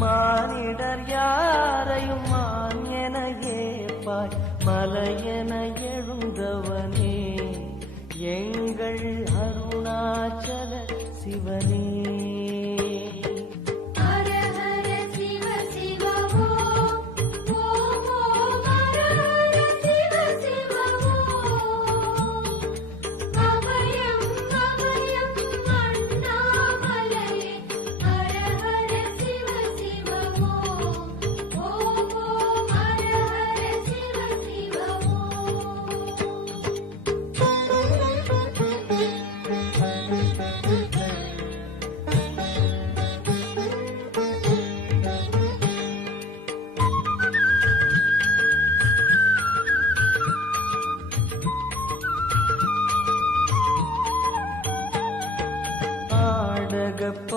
மானிடர் யாரையும் மான் என ஏப்பாய் மலையென எழுந்தவனே. எங்கள் அருணாச்சல சிவனே.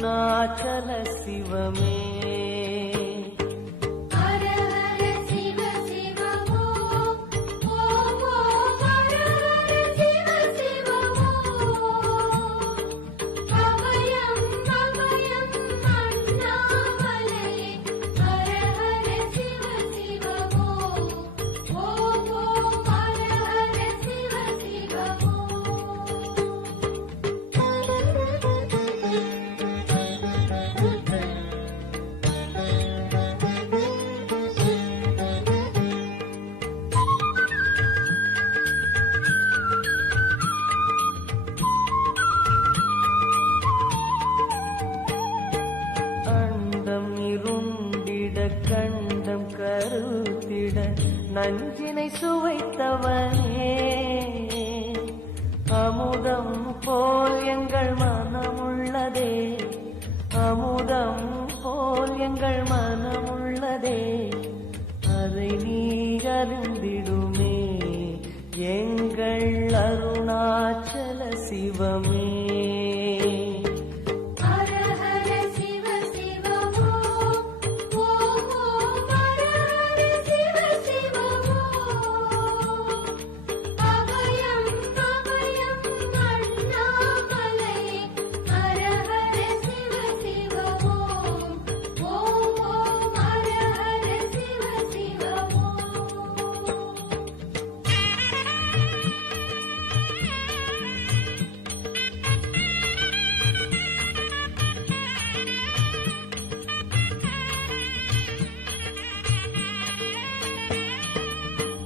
चल शिव मे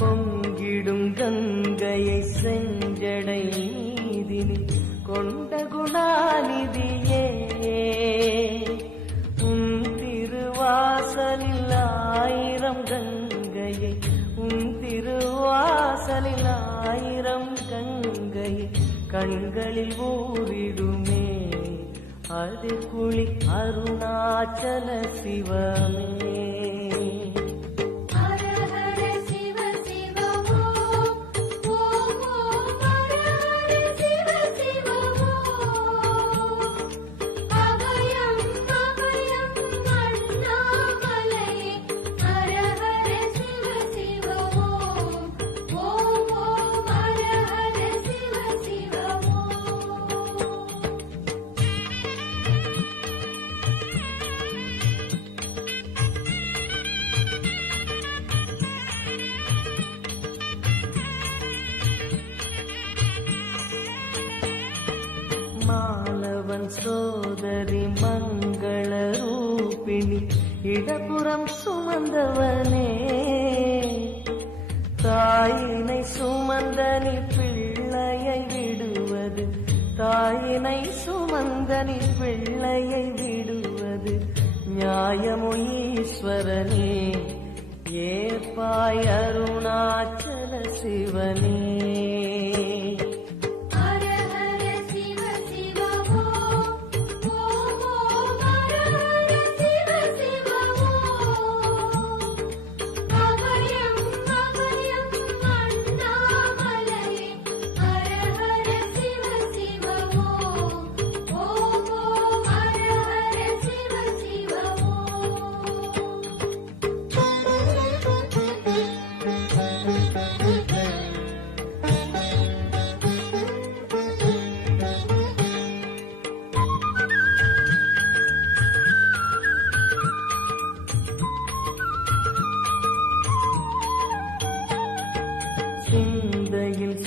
பொங்கிடும் கங்கையை செஞ்சடை நீதினி கொண்ட குணாநிதியே. உன் திருவாசலில் ஆயிரம் கங்கையை உன் திருவாசலில் ஆயிரம் கங்கையை கண்களில் ஊரிடுமே அது குளி அருணாச்சல சிவமே. ரூபிணி இடப்புறம் சுமந்தவனே. தாயினை சுமந்தனி பிள்ளையை விடுவது தாயினை சுமந்தனி பிள்ளையை விடுவது நியாயமோ ஈஸ்வரனே. ஏப்பாய் அருணாச்சல சிவனே.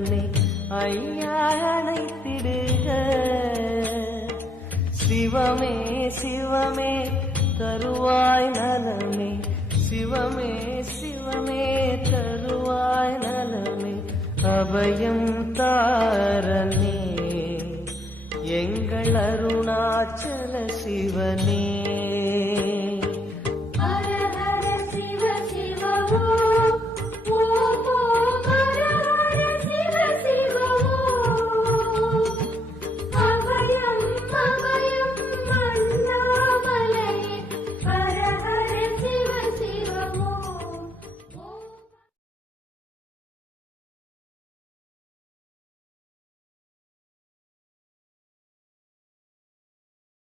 கூத்தனே ஐயா அழைத்திடுக சிவமே சிவமே தருவாய் நலமே சிவமே சிவமே தருவாய் நலமே அபயம் தாரணே எங்கள் அருணாச்சல சிவனே.